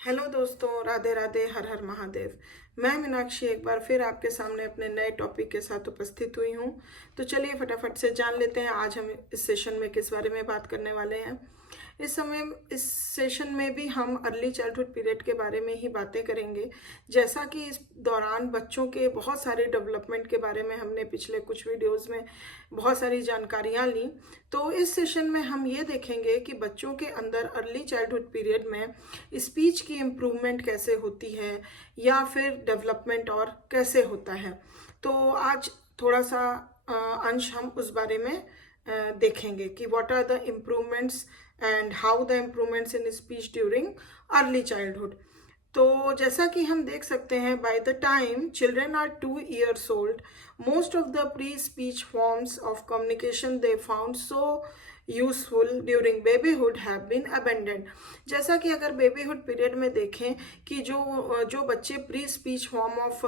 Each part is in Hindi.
हेलो दोस्तों, राधे राधे, हर हर महादेव। मैं मीनाक्षी एक बार फिर आपके सामने अपने नए टॉपिक के साथ उपस्थित हुई हूँ। तो चलिए फटाफट से जान लेते हैं आज हम इस सेशन में किस बारे में बात करने वाले हैं। इस सेशन में भी हम अर्ली चाइल्डहुड पीरियड के बारे में ही बातें करेंगे। जैसा कि इस दौरान बच्चों के बहुत सारे डेवलपमेंट के बारे में हमने पिछले कुछ वीडियोस में बहुत सारी जानकारियाँ ली, तो इस सेशन में हम ये देखेंगे कि बच्चों के अंदर अर्ली चाइल्डहुड पीरियड में स्पीच की इम्प्रूवमेंट कैसे होती है या फिर डेवलपमेंट और कैसे होता है। तो आज थोड़ा सा अंश हम उस बारे में देखेंगे कि what are the improvements and how the improvements in speech during early childhood. तो जैसा कि हम देख सकते हैं, by the time children are 2 years old, most of the pre-speech forms of communication they found so useful during babyhood have been abandoned. जैसा कि अगर बेबीहुड पीरियड में देखें कि जो बच्चे pre speech form of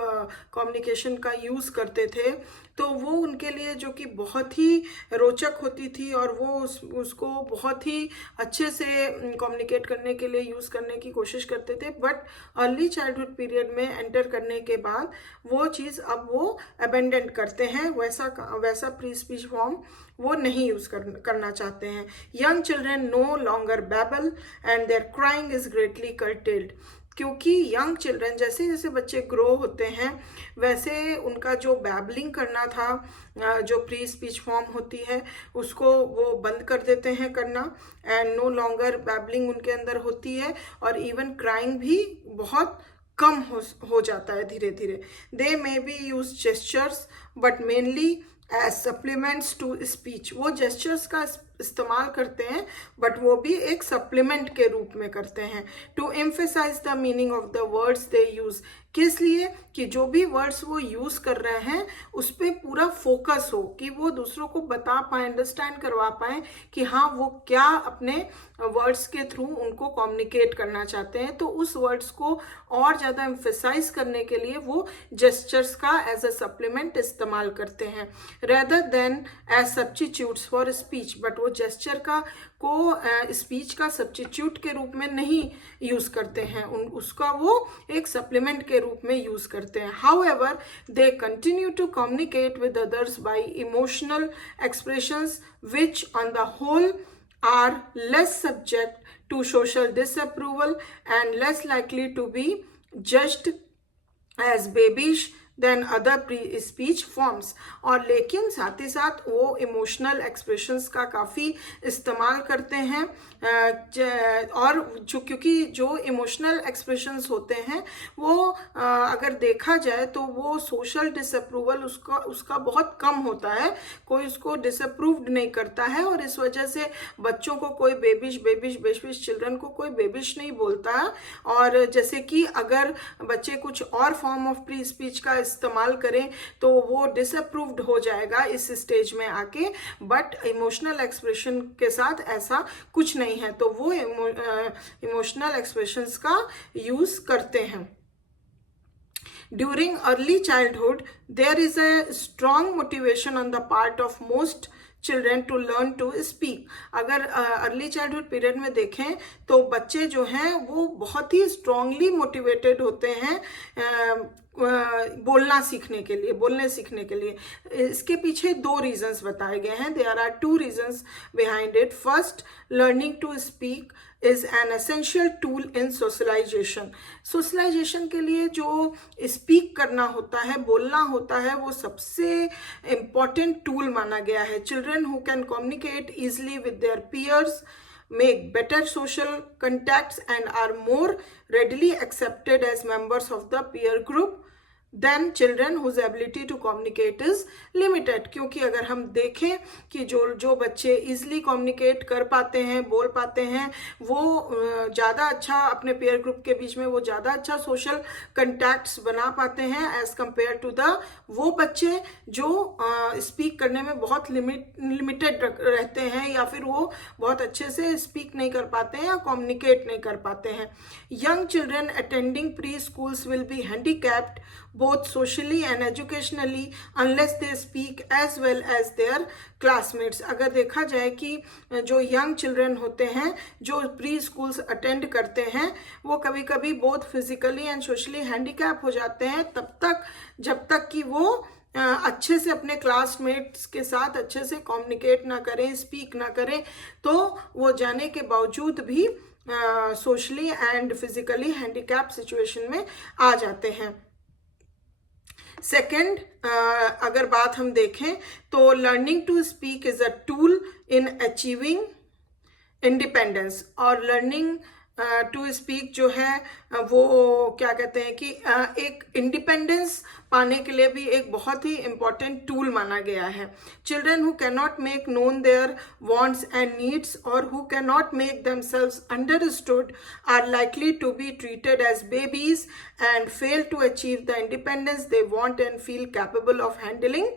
communication का यूज़ करते थे, तो वो उनके लिए जो कि बहुत ही रोचक होती थी और वो उसको बहुत ही अच्छे से कम्युनिकेट करने के लिए यूज़ करने की कोशिश करते थे। बट अर्ली चाइल्डहुड पीरियड में एंटर करने के बाद वो चीज़ अब वो अबेंडन करते हैं, वैसा प्री स्पीच फॉर्म वो नहीं यूज़ करना चाहते हैं। Young children no longer babble and their crying is greatly curtailed. क्योंकि यंग चिल्ड्रन जैसे जैसे बच्चे ग्रो होते हैं वैसे उनका जो बैबलिंग करना था, जो प्री स्पीच फॉर्म होती है, उसको वो बंद कर देते हैं करना, एंड नो लॉन्गर बैबलिंग उनके अंदर होती है, और इवन क्राइंग भी बहुत कम हो जाता है धीरे धीरे। They may be use gestures but mainly as supplements to speech. वो जेस्चर्स का इस्तेमाल करते हैं बट वो भी एक सप्लीमेंट के रूप में करते हैं। To emphasize the meaning of the words they use, किस लिए कि जो भी वर्ड्स वो यूज कर रहे हैं उस पर पूरा फोकस हो, कि वो दूसरों को बता पाए, अंडरस्टैंड करवा पाए कि हाँ वो क्या अपने वर्ड्स के थ्रू उनको कम्युनिकेट करना चाहते हैं। तो उस वर्ड्स को और ज़्यादा एम्फेसाइज करने के लिए वो जेस्चर्स का एज अ सप्लीमेंट इस्तेमाल करते हैं rather than as substitutes for speech. But वो जेस्चर को स्पीच का सब्स्टिट्यूट के रूप में नहीं यूज करते हैं, उसका वो एक सप्लीमेंट के रूप में यूज करते हैं। However they continue to communicate with others by emotional expressions which on the whole are less subject to social disapproval and less likely to be judged as babyish than other pre speech forms. और लेकिन साथ ही साथ वो इमोशनल एक्सप्रेशंस का काफ़ी इस्तेमाल करते हैं, और क्योंकि जो इमोशनल एक्सप्रेशंस होते हैं वो अगर देखा जाए तो वो सोशल डिसअप्रूवल उसका बहुत कम होता है, कोई उसको डिसअप्रूव्ड नहीं करता है, और इस वजह से बच्चों को कोई बेबिश चिल्ड्रन को कोई बेबिश नहीं बोलता है। और जैसे कि अगर बच्चे कुछ और फॉर्म ऑफ प्री स्पीच का इस्तेमाल करें तो वो डिसअप्रूव्ड हो जाएगा इस स्टेज में आके, बट इमोशनल एक्सप्रेशन के साथ ऐसा कुछ नहीं है, तो वो इमोशनल एक्सप्रेशंस का यूज करते हैं। During early childhood, there is a strong motivation on the part of most children to learn to speak. अगर अर्ली चाइल्डहुड पीरियड में देखें तो बच्चे जो हैं वो बहुत ही स्ट्रांगली मोटिवेटेड होते हैं बोलने सीखने के लिए। इसके पीछे 2 रीजंस बताए गए हैं। There are 2 reasons behind it. First, learning to speak is an essential tool in socialization. Socialization के लिए जो स्पीक करना होता है, बोलना होता है, वो सबसे इम्पॉर्टेंट टूल माना गया है। Children who can communicate easily with their peers make better social contacts and are more readily accepted as members of the peer group than children whose ability to communicate is limited। क्योंकि अगर हम देखें कि जो बच्चे easily communicate कर पाते हैं, बोल पाते हैं, वो ज़्यादा अच्छा अपने peer group के बीच में वो ज़्यादा अच्छा social contacts बना पाते हैं as compared to वो बच्चे जो speak करने में बहुत limited रहते हैं या फिर वो बहुत अच्छे से speak नहीं कर पाते हैं या communicate नहीं कर पाते हैं। Young children attending pre-schools will be handicapped both socially and educationally unless they speak as well as their classmates. अगर देखा जाए कि जो यंग चिल्ड्रन होते हैं जो प्री स्कूल्स अटेंड करते हैं वो कभी कभी both physically and socially handicap हो जाते हैं तब तक जब तक कि वो अच्छे से अपने क्लासमेट्स के साथ अच्छे से कम्युनिकेट ना करें, स्पीक ना करें, तो वो जाने के बावजूद भी socially and physically handicap situation में आ जाते हैं। सेकेंड, अगर बात हम देखें तो learning to speak is a tool in achieving independence. और लर्निंग टू स्पीक जो है वो क्या कहते हैं कि एक इंडिपेंडेंस पाने के लिए भी एक बहुत ही इम्पॉर्टेंट टूल माना गया है। Children who can not make known their wants and needs और who can not make themselves understood are likely to be treated as babies and fail to achieve the independence they want and feel capable of handling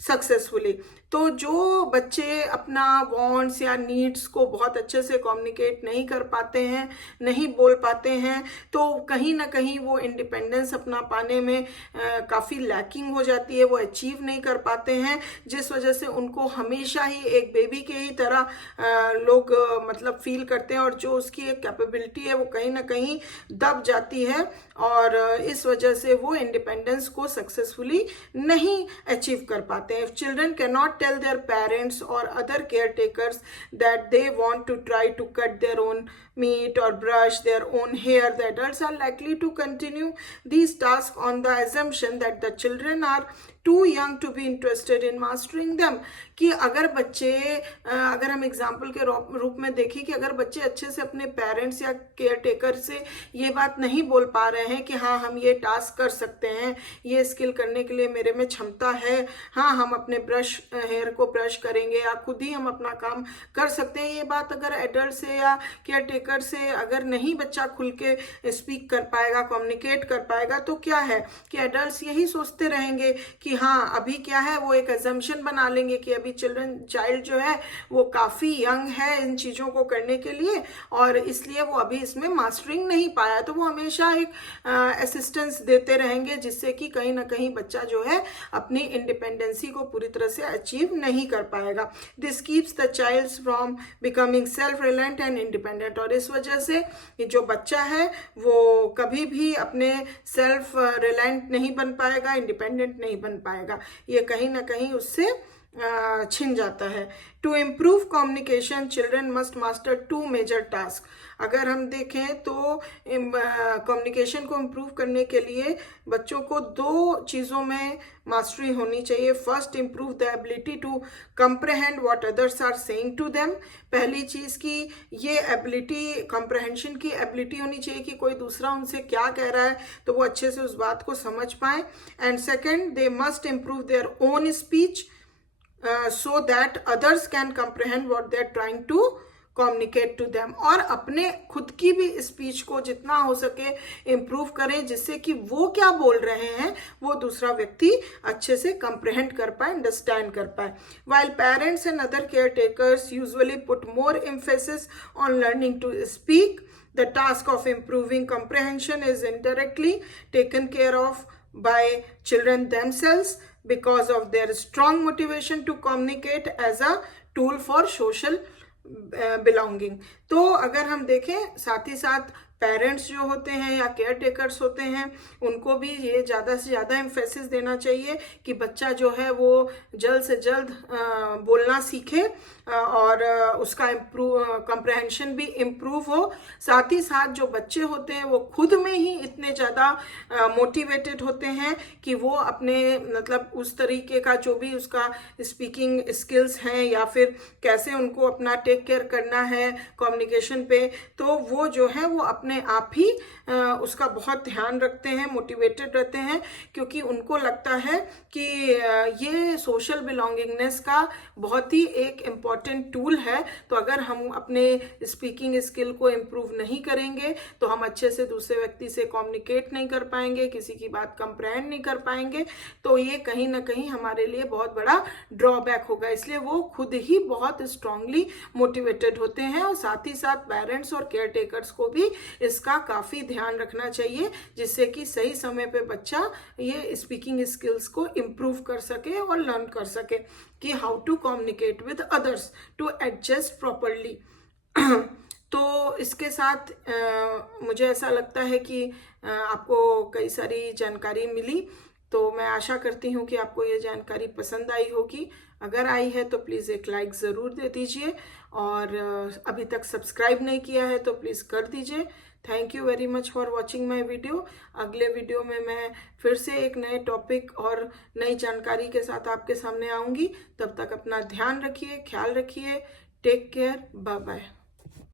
successfully. तो जो बच्चे अपना वांट्स या नीड्स को बहुत अच्छे से कम्युनिकेट नहीं कर पाते हैं, नहीं बोल पाते हैं, तो कहीं ना कहीं वो इंडिपेंडेंस अपना पाने में काफ़ी लैकिंग हो जाती है, वो अचीव नहीं कर पाते हैं, जिस वजह से उनको हमेशा ही एक बेबी के ही तरह लोग मतलब फील करते हैं और जो उसकी एक कैपेबिलिटी है वो कहीं ना कहीं दब जाती है और इस वजह से वो इंडिपेंडेंस को सक्सेसफुली नहीं अचीव कर पाते हैं। Children can not tell their parents or other caretakers that they want to try to cut their own meat or brush their own hair, the adults are likely to continue these tasks on the assumption that the children are too young to be interested in mastering them। कि अगर बच्चे अगर हम एग्जाम्पल के रूप में देखें कि अगर बच्चे अच्छे से अपने पेरेंट्स या केयर टेकर से ये बात नहीं बोल पा रहे हैं कि हाँ हम ये टास्क कर सकते हैं, ये स्किल करने के लिए मेरे में क्षमता है, हाँ हम अपने हेयर को ब्रश करेंगे या खुद ही हम अपना काम कर सकते हैं, ये बात अगर एडल्ट से या केयर टेकर से अगर नहीं बच्चा खुल के स्पीक कर पाएगा, कम्युनिकेट कर पाएगा, तो क्या है कि एडल्ट्स यही सोचते रहेंगे कि हाँ अभी क्या है, वो एक अजम्पशन बना लेंगे कि अभी चाइल्ड जो है वो काफ़ी यंग है इन चीज़ों को करने के लिए और इसलिए वो अभी इसमें मास्टरिंग नहीं पाया, तो वो हमेशा एक असिस्टेंस देते रहेंगे जिससे कि कहीं ना कहीं बच्चा जो है अपनी इंडिपेंडेंसी को पूरी तरह से अचीव नहीं कर पाएगा। This keeps the child from becoming self reliant and independent. और इस वजह से जो बच्चा है वो कभी भी अपने सेल्फ रिलायंट नहीं बन पाएगा, इंडिपेंडेंट नहीं बन पाएगा, ये कहीं ना कहीं उससे छिन जाता है। To improve communication children must master 2 major task. अगर हम देखें तो कम्युनिकेशन को इम्प्रूव करने के लिए बच्चों को 2 चीज़ों में मास्टरी होनी चाहिए। First, improve the ability to comprehend what others are saying to them. पहली चीज़ की ये एबिलिटी, कंप्रहेंशन की एबिलिटी होनी चाहिए कि कोई दूसरा उनसे क्या कह रहा है तो वो अच्छे से उस बात को समझ पाएँ। And second, they must improve their own speech so that others can comprehend what they are trying to communicate to them। और अपने खुद की भी स्पीच को जितना हो सके इम्प्रूव करें जिससे कि वो क्या बोल रहे हैं वो दूसरा व्यक्ति अच्छे से comprehend कर पाए, अंडरस्टैंड कर पाए। While parents and other caretakers usually put more emphasis on learning to speak, the task of improving comprehension is indirectly taken care of by children themselves because of their strong motivation to communicate as a tool for social belonging। तो अगर हम देखें साथ ही साथ पेरेंट्स जो होते हैं या केयर टेकर्स होते हैं उनको भी ये ज़्यादा से ज़्यादा एम्फेसिस देना चाहिए कि बच्चा जो है वो जल्द से जल्द बोलना सीखे और उसका कंप्रहेंशन भी इम्प्रूव हो। साथ ही साथ जो बच्चे होते हैं वो खुद में ही इतने ज़्यादा मोटिवेटेड होते हैं कि वो अपने मतलब उस तरीके का जो भी उसका स्पीकिंग स्किल्स हैं या फिर कैसे उनको अपना टेक केयर करना है कम्युनिकेशन पे, तो वो जो है वो अपने आप ही उसका बहुत ध्यान रखते हैं, मोटिवेटेड रहते हैं, क्योंकि उनको लगता है कि ये सोशल बिलोंगिंगनेस का बहुत ही एक इम्पॉर्टेंट टूल है। तो अगर हम अपने स्पीकिंग स्किल को इम्प्रूव नहीं करेंगे तो हम अच्छे से दूसरे व्यक्ति से कम्युनिकेट नहीं कर पाएंगे, किसी की बात कंप्रहेंड नहीं कर पाएंगे, तो ये कहीं ना कहीं हमारे लिए बहुत बड़ा ड्रॉबैक होगा। इसलिए वो खुद ही बहुत स्ट्रांगली मोटिवेटेड होते हैं और साथ ही साथ पेरेंट्स और केयर टेकर्स को भी इसका काफ़ी ध्यान रखना चाहिए, जिससे कि सही समय पे बच्चा ये स्पीकिंग स्किल्स को इम्प्रूव कर सके और लर्न कर सके कि how to communicate with others to adjust properly. तो इसके साथ मुझे ऐसा लगता है कि आपको कई सारी जानकारी मिली, तो मैं आशा करती हूँ कि आपको ये जानकारी पसंद आई होगी। अगर आई है तो प्लीज़ एक लाइक ज़रूर दे दीजिए, और अभी तक सब्सक्राइब नहीं किया है तो प्लीज़ कर दीजिए। Thank you very much for watching my video. अगले वीडियो में मैं फिर से एक नए टॉपिक और नई जानकारी के साथ आपके सामने आऊँगी। तब तक अपना ध्यान रखिए, ख्याल रखिए। Take care, bye bye.